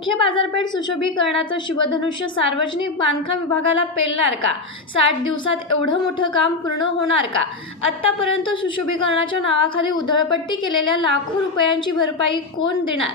मुख्य बाजारपेठ सुशोभीकरणाचं शिवधनुष्य सार्वजनिक बांधकाम विभागाला पेलणार का? साठ दिवसात एवढं मोठं काम पूर्ण होणार का? आत्तापर्यंत सुशोभीकरणाच्या नावाखाली उधळपट्टी केलेल्या लाखो रुपयांची भरपाई कोण देणार?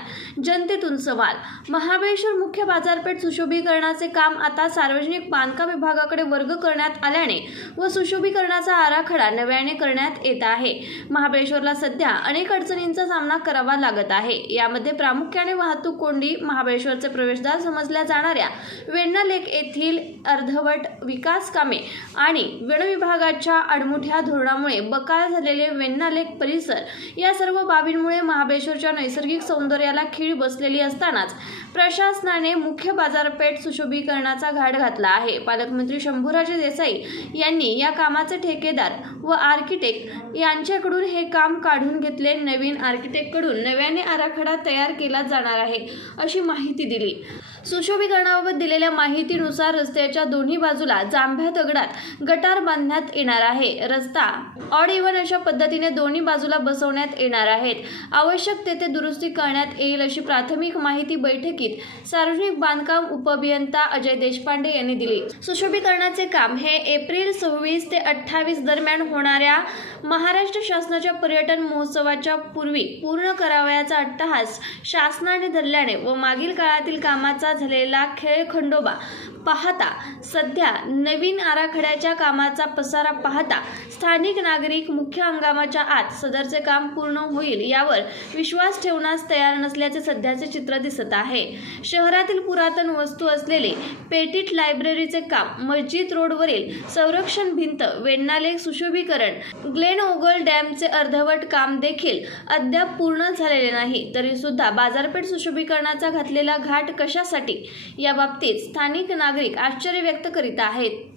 जनतेतून सवाल. महाबळेश्वर मुख्य बाजारपेठ सुशोभीकरणाचे काम आता सार्वजनिक बांधकाम विभागाकडे वर्ग करण्यात आल्याने व सुशोभीकरणाचा आराखडा नव्याने करण्यात येत आहे. महाबळेश्वरला सध्या अनेक अडचणींचा सामना करावा लागत आहे. यामध्ये प्रामुख्याने वाहतूक कोंडी महाबळेश्वर महाबळेश्वरचे प्रवेशद्वार समजल्या जाणाऱ्या वेण्णा लेक येथील अर्धवट विकास कामे आणि वनविभागाच्या अडमुठ्या आडमुठ्या धोरणामुळे बकाल झालेले वेण्णा लेक परिसर या सर्व बाबींमुळे महाबळेश्वरच्या नैसर्गिक सौंदर्याला खीळ बसलेली असतानाच प्रशासनाने मुख्य बाजारपेठ सुशोभीकरणाचा घाट घातला आहे. पालकमंत्री शंभूराजे देसाई यांनी या कामाचे ठेकेदार व आर्किटेक्ट यांच्याकडून हे काम काढून घेतले. नवीन आर्किटेक्टकडून नव्याने आराखडा तयार केला जाणार आहे अशी माहिती दिली सुशोभीकरणाबाबत दिलेल्या माहितीनुसार रस्त्याच्या दोन्ही बाजूला जांभ्या दगडात गटार बांधण्यात येणार आहे. रस्ता ऑड इव्हन अशा पद्धतीने दोन्ही बाजूला बसवण्यात येणार आहेत. आवश्यक तेथे दुरुस्ती करण्यात येईल अशी प्राथमिक माहिती बैठकीत सार्वजनिक बांधकाम उपअभियंता अजय देशपांडे यांनी दिली. सुशोभीकरणाचे काम हे एप्रिल सव्वीस ते अठ्ठावीस दरम्यान होणाऱ्या महाराष्ट्र शासनाच्या पर्यटन महोत्सवाच्या पूर्वी पूर्ण करावयाचा अट्टहास शासनाने धरल्याने व मागील काळातील कामाचा झालेला खेळ खंडोबा. पाहता सध्या नवीन आराखड्याच्या कामाचा पसारा पाहता स्थानिक नागरिक मुख्य हंगामाच्या आत सदरचे काम पूर्ण होईल यावर विश्वास ठेवण्यास तयार नसल्याचे सध्याचे चित्र दिसत आहे. शहरातील पुरातन वस्तू असलेले पेटीट लायब्ररीचे काम मस्जिद रोडवरील संरक्षण भिंत वेण्णालेख सुशोभीकरण ग्लेन ओगल डॅमचे अर्धवट काम देखील अद्याप पूर्ण झालेले नाही तरी सुद्धा बाजारपेठ सुशोभीकरणाचा घातलेला घाट कशासाठी? या बाबतीत स्थानिक नागरिक आश्चर्य व्यक्त करीत आहेत.